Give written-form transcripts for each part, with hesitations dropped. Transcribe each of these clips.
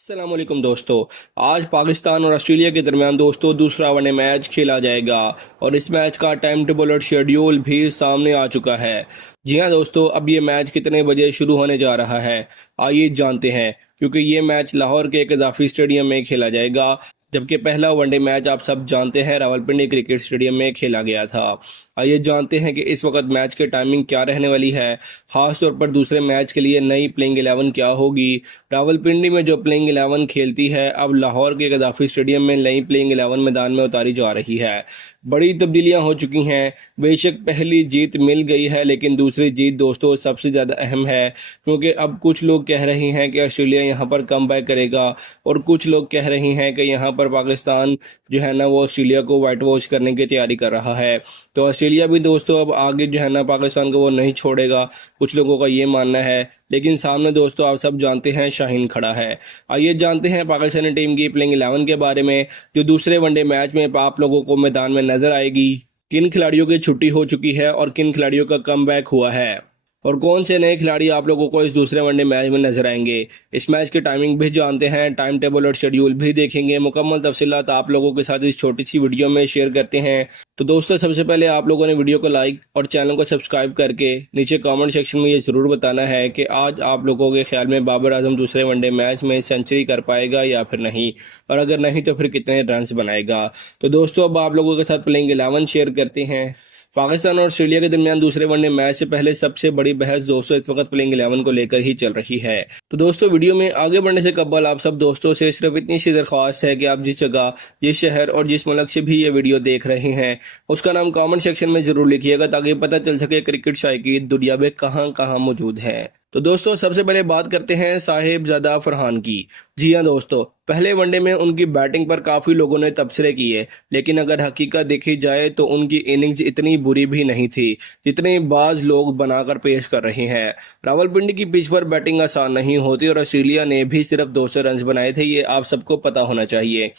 अस्सलाम वालेकुम दोस्तों। आज पाकिस्तान और ऑस्ट्रेलिया के दरमियान दोस्तों दूसरा वनडे मैच खेला जाएगा और इस मैच का टाइम टेबल और शेड्यूल भी सामने आ चुका है। जी हाँ दोस्तों, अब ये मैच कितने बजे शुरू होने जा रहा है आइए जानते हैं, क्योंकि ये मैच लाहौर के एक इजाफी स्टेडियम में खेला जाएगा, जबकि पहला वनडे मैच आप सब जानते हैं रावलपिंडी क्रिकेट स्टेडियम में खेला गया था। आइए जानते हैं कि इस वक्त मैच की टाइमिंग क्या रहने वाली है, ख़ास तौर पर दूसरे मैच के लिए नई प्लेइंग 11 क्या होगी। रावलपिंडी में जो प्लेइंग 11 खेलती है अब लाहौर के गद्दाफी स्टेडियम में नई प्लेइंग 11 मैदान में उतारी जा रही है। बड़ी तब्दीलियां हो चुकी हैं। बेशक पहली जीत मिल गई है, लेकिन दूसरी जीत दोस्तों सबसे ज़्यादा अहम है, क्योंकि अब कुछ लोग कह रहे हैं कि ऑस्ट्रेलिया यहां पर कम बैक करेगा और कुछ लोग कह रहे हैं कि यहां पर पाकिस्तान जो है ना वो ऑस्ट्रेलिया को वाइट वॉश करने की तैयारी कर रहा है। तो ऑस्ट्रेलिया भी दोस्तों अब आगे जो है ना पाकिस्तान को वो नहीं छोड़ेगा, कुछ लोगों का ये मानना है। लेकिन सामने दोस्तों आप सब जानते हैं शाहीन खड़ा है। आइए जानते हैं पाकिस्तानी टीम की प्लेइंग 11 के बारे में, जो दूसरे वनडे मैच में आप लोगों को मैदान में नजर आएगी। किन खिलाड़ियों की छुट्टी हो चुकी है और किन खिलाड़ियों का कमबैक हुआ है, और कौन से नए खिलाड़ी आप लोगों को इस दूसरे वनडे मैच में नजर आएंगे। इस मैच की टाइमिंग भी जानते हैं, टाइम टेबल और शेड्यूल भी देखेंगे। मुकम्मल तफसीलात आप लोगों के साथ इस छोटी सी वीडियो में शेयर करते हैं। तो दोस्तों सबसे पहले आप लोगों ने वीडियो को लाइक और चैनल को सब्सक्राइब करके नीचे कमेंट सेक्शन में ये ज़रूर बताना है कि आज आप लोगों के ख्याल में बाबर आजम दूसरे वनडे मैच में सेंचुरी कर पाएगा या फिर नहीं, और अगर नहीं तो फिर कितने रन्स बनाएगा। तो दोस्तों अब आप लोगों के साथ प्लेइंग 11 शेयर करते हैं। पाकिस्तान और ऑस्ट्रेलिया के दरमियान दूसरे वनडे मैच से पहले सबसे बड़ी बहस दोस्तों इस वक्त प्लेइंग 11 को लेकर ही चल रही है। तो दोस्तों वीडियो में आगे बढ़ने से कबल आप सब दोस्तों से सिर्फ इतनी सी दरख्वास्त है कि आप जिस जगह, जिस शहर और जिस मुल्क से भी ये वीडियो देख रहे हैं उसका नाम कमेंट सेक्शन में जरूर लिखिएगा, ताकि पता चल सके क्रिकेट शायकीन दुनिया में कहाँ कहाँ मौजूद है। तो दोस्तों सबसे पहले बात करते हैं साहिबजादा फरहान की। जी हाँ दोस्तों, पहले वनडे में उनकी बैटिंग पर काफ़ी लोगों ने तबसरे किए, लेकिन अगर हकीकत देखी जाए तो उनकी इनिंग्स इतनी बुरी भी नहीं थी जितने बाज लोग बनाकर पेश कर रहे हैं। रावलपिंडी की पिच पर बैटिंग आसान नहीं होती और ऑस्ट्रेलिया ने भी सिर्फ 200 रन बनाए थे, ये आप सबको पता होना चाहिए।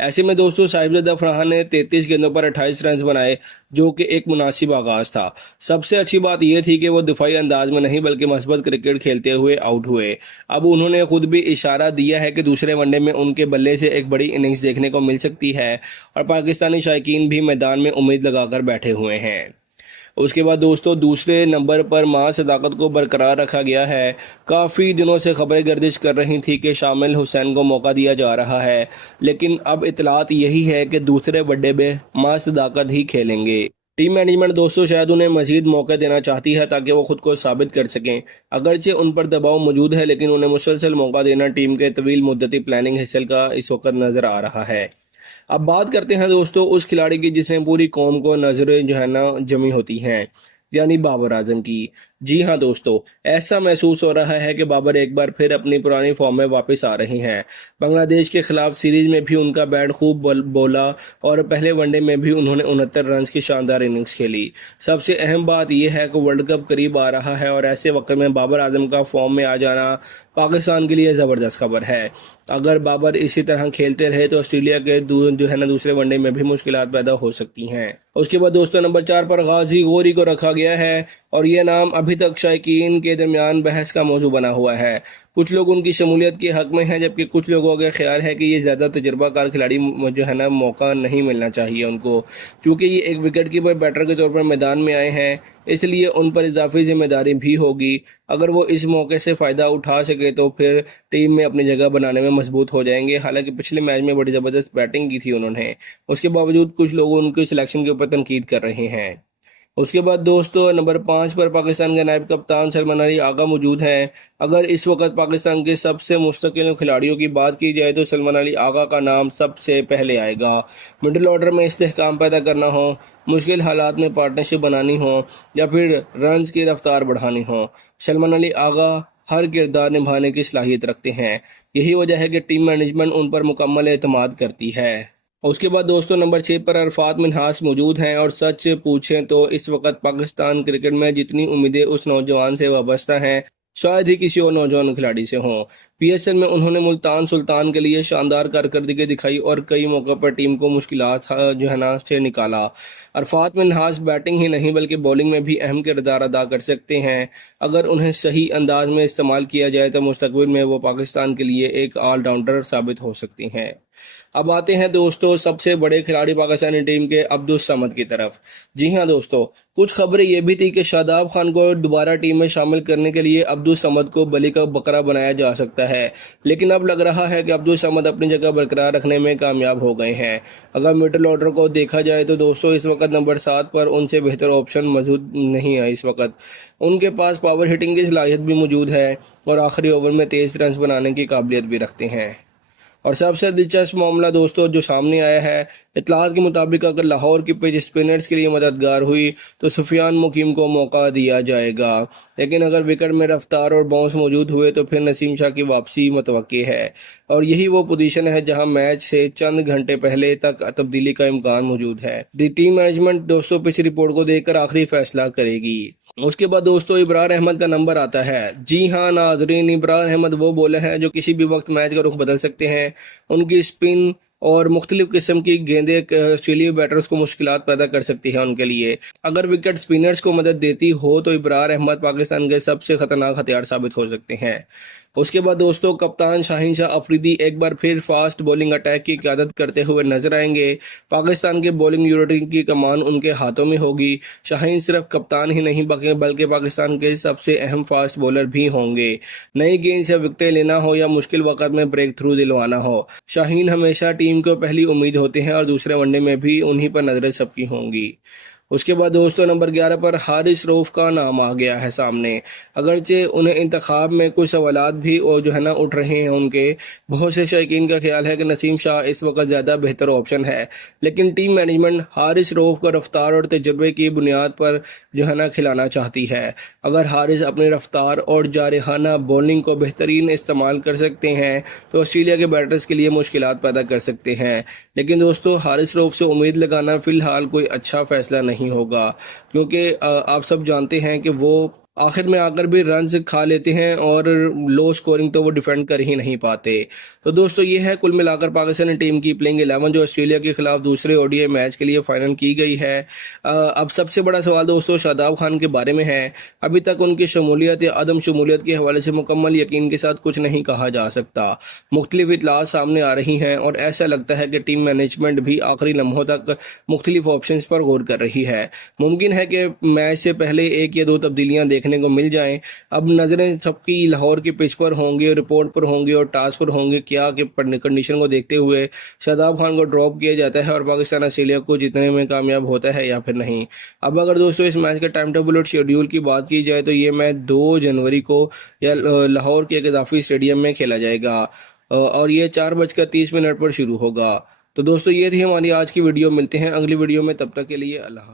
ऐसे में दोस्तों साहिबजादा फरहान ने 33 गेंदों पर 28 रन बनाए, जो कि एक मुनासिब आगाज था। सबसे अच्छी बात यह थी कि वो दिफाई अंदाज में नहीं बल्कि मस्बत क्रिकेट खेलते हुए आउट हुए। अब उन्होंने खुद भी इशारा दिया है कि दूसरे वनडे में उनके बल्ले से एक बड़ी इनिंग्स देखने को मिल सकती है, और पाकिस्तानी शायकीन भी मैदान में उम्मीद लगाकर बैठे हुए हैं। उसके बाद दोस्तों दूसरे नंबर पर मां सदाकत को बरकरार रखा गया है। काफ़ी दिनों से खबरें गर्दिश कर रही थी कि शामिल हुसैन को मौका दिया जा रहा है, लेकिन अब इतलात यही है कि दूसरे वनडे में मां सदाकत ही खेलेंगे। टीम मैनेजमेंट दोस्तों शायद उन्हें मजीद मौका देना चाहती है ताकि वो खुद को साबित कर सकें। अगरचे उन पर दबाव मौजूद है, लेकिन उन्हें मुसलसल मौका देना टीम के तवील मुद्दती प्लानिंग हिस्से का इस वक्त नज़र आ रहा है। अब बात करते हैं दोस्तों उस खिलाड़ी की जिसने पूरी कौम को नजरें जो है ना जमी होती हैं, यानी बाबर आजम की। जी हाँ दोस्तों, ऐसा महसूस हो रहा है कि बाबर एक बार फिर अपनी पुरानी फॉर्म में वापस आ रहे हैं। बांग्लादेश के खिलाफ सीरीज में भी उनका बैट खूब बोला और पहले वनडे में भी उन्होंने 69 रन की शानदार इनिंग्स खेली। सबसे अहम बात यह है कि वर्ल्ड कप करीब आ रहा है और ऐसे वक्त में बाबर आजम का फॉर्म में आ जाना पाकिस्तान के लिए ज़बरदस्त खबर है। अगर बाबर इसी तरह खेलते रहे तो ऑस्ट्रेलिया के जो है ना दूसरे वनडे में भी मुश्किलात पैदा हो सकती हैं। उसके बाद दोस्तों नंबर 4 पर गाजी गोरी को रखा गया है, और यह नाम अभी तक शायकीन के दरमियान बहस का मौजू बना हुआ है। कुछ लोग उनकी शमूलियत के हक में हैं, जबकि कुछ लोगों का ख्याल है कि ये ज़्यादा तजुर्बाकार खिलाड़ी जो है ना मौका नहीं मिलना चाहिए उनको, क्योंकि ये एक विकेट कीपर बैटर के तौर पर मैदान में आए हैं, इसलिए उन पर इजाफी जिम्मेदारी भी होगी। अगर वो इस मौके से फ़ायदा उठा सके तो फिर टीम में अपनी जगह बनाने में मजबूत हो जाएंगे। हालांकि पिछले मैच में बड़ी ज़बरदस्त बैटिंग की थी उन्होंने, उसके बावजूद कुछ लोग उनके सिलेक्शन के ऊपर तनकीद कर रहे हैं। उसके बाद दोस्तों नंबर 5 पर पाकिस्तान के नायब कप्तान सलमान अली आगा मौजूद हैं। अगर इस वक्त पाकिस्तान के सबसे मुस्तकिल खिलाड़ियों की बात की जाए तो सलमान अली आगा का नाम सबसे पहले आएगा। मिडिल ऑर्डर में इस्तेहकाम पैदा करना हो, मुश्किल हालात में पार्टनरशिप बनानी हो, या फिर रन्स की रफ्तार बढ़ानी हो, सलमान अली आगा हर किरदार निभाने की सलाहियत रखते हैं। यही वजह है कि टीम मैनेजमेंट उन पर मुकम्मल एतमाद करती है। उसके बाद दोस्तों नंबर 6 पर अरफात मिन्हास मौजूद हैं, और सच पूछें तो इस वक्त पाकिस्तान क्रिकेट में जितनी उम्मीदें उस नौजवान से वाबस्ता हैं शायद ही किसी और नौजवान खिलाड़ी से हों। पीएसएल में उन्होंने मुल्तान सुल्तान के लिए शानदार कारकर्दगी दिखाई और कई मौक़ों पर टीम को मुश्किलात से निकाला। अरफात मिन्हाज बैटिंग ही नहीं बल्कि बॉलिंग में भी अहम किरदार अदा कर सकते हैं। अगर उन्हें सही अंदाज में इस्तेमाल किया जाए तो मुस्तकबिल में वो पाकिस्तान के लिए एक ऑलराउंडर साबित हो सकती हैं। अब आते हैं दोस्तों सबसे बड़े खिलाड़ी पाकिस्तानी टीम के अब्दुस समद की तरफ। जी हाँ दोस्तों, कुछ खबरें ये भी थी कि शादाब खान को दोबारा टीम में शामिल करने के लिए अब्दुस समद को बलि का बकरा बनाया जा सकता है, लेकिन अब लग रहा है कि अब्दुस समद अपनी जगह बरकरार रखने में कामयाब हो गए हैं। अगर मिडिल ऑर्डर को देखा जाए तो दोस्तों इस वक्त नंबर 7 पर उनसे बेहतर ऑप्शन मौजूद नहीं है। इस वक्त उनके पास पावर हिटिंग की सलाहियत भी मौजूद है और आखिरी ओवर में तेज़ रन बनाने की काबिलियत भी रखते हैं। और सबसे दिलचस्प मामला दोस्तों जो सामने आया है, इत्तलात के मुताबिक अगर लाहौर की पिच स्पिनर्स के लिए मददगार हुई तो सुफियान मुकीम को मौका दिया जाएगा, लेकिन अगर विकेट में रफ्तार और बाउंस मौजूद हुए तो फिर नसीम शाह की वापसी मुतवक्की है। और यही वो पोजीशन है जहां मैच से चंद घंटे पहले तक तब्दीली का इम्कान मौजूद है। दी टीम मैनेजमेंट दोस्तों पिच रिपोर्ट को देखकर आखिरी फैसला करेगी। उसके बाद दोस्तों इब्रार अहमद का नंबर आता है। जी हाँ नाजरीन, इब्रार अहमद वो बॉलर हैं जो किसी भी वक्त मैच का रुख बदल सकते हैं। उनकी स्पिन और मुख्तलिफ किस्म की गेंदें ऑस्ट्रेलियाई बैटर्स को मुश्किलात पैदा कर सकती है उनके लिए। अगर विकेट स्पिनर्स को मदद देती हो तो इब्रार अहमद पाकिस्तान के सबसे खतरनाक हथियार साबित हो सकते हैं। उसके बाद दोस्तों कप्तान शाहीन शाह अफरीदी एक बार फिर फास्ट बॉलिंग अटैक की क़यादत करते हुए नजर आएंगे। पाकिस्तान के बॉलिंग यूनिट की कमान उनके हाथों में होगी। शाहीन सिर्फ कप्तान ही नहीं बल्कि पाकिस्तान के सबसे अहम फास्ट बॉलर भी होंगे। नई गेंद से विकेटें लेना हो या मुश्किल वक्त में ब्रेक थ्रू दिलवाना हो, शाहीन हमेशा टीम को पहली उम्मीद होते हैं और दूसरे वनडे में भी उन्हीं पर नजरें सबकी होंगी। उसके बाद दोस्तों नंबर 11 पर हारिस रऊफ का नाम आ गया है सामने। अगरचे उन्हें इंतखाब में कुछ सवालात भी और जो है ना उठ रहे हैं उनके, बहुत से शायकीन का ख्याल है कि नसीम शाह इस वक्त ज़्यादा बेहतर ऑप्शन है, लेकिन टीम मैनेजमेंट हारिस रऊफ को रफ्तार और तजर्बे की बुनियाद पर जो है ना खिलाना चाहती है। अगर हारिस अपनी रफ्तार और जारहाना बॉलिंग को बेहतरीन इस्तेमाल कर सकते हैं तो ऑस्ट्रेलिया के बैटर्स के लिए मुश्किलात पैदा कर सकते हैं, लेकिन दोस्तों हारिस रऊफ से उम्मीद लगाना फ़िलहाल कोई अच्छा फ़ैसला नहीं होगा, क्योंकि आप सब जानते हैं कि वो आखिर में आकर भी रन्स खा लेते हैं और लो स्कोरिंग तो वो डिफेंड कर ही नहीं पाते। तो दोस्तों ये है कुल मिलाकर पाकिस्तानी टीम की प्लेइंग 11 जो ऑस्ट्रेलिया के खिलाफ दूसरे ओडीआई मैच के लिए फाइनल की गई है। अब सबसे बड़ा सवाल दोस्तों शादाब खान के बारे में है। अभी तक उनकी शमूलियत या अदम शमूलियत के हवाले से मुकम्मल यकीन के साथ कुछ नहीं कहा जा सकता। मुख्तलिफ इतलात सामने आ रही हैं और ऐसा लगता है कि टीम मैनेजमेंट भी आखिरी लम्हों तक मुख्तलिफ ऑप्शन पर गौर कर रही है। मुमकिन है कि मैच से पहले 1 या 2 तब्दीलियाँ देखने को मिल जाएं। अब नज़रें सबकी लाहौर की पिच पर होंगी, रिपोर्ट पर होंगी और टास्क पर होंगे क्या कि कंडीशन को देखते हुए शादाब खान को ड्रॉप किया जाता है और पाकिस्तान ऑस्ट्रेलिया को जीतने में कामयाब होता है या फिर नहीं। अब अगर दोस्तों इस मैच के टाइम टेबल और शेड्यूल की बात की जाए तो ये मैच 2 जनवरी को या लाहौर के गद्दाफी स्टेडियम में खेला जाएगा और ये 4:30 पर शुरू होगा। तो दोस्तों ये थी हमारी आज की वीडियो। मिलते हैं अगली वीडियो में, तब तक के लिए अल्लाह।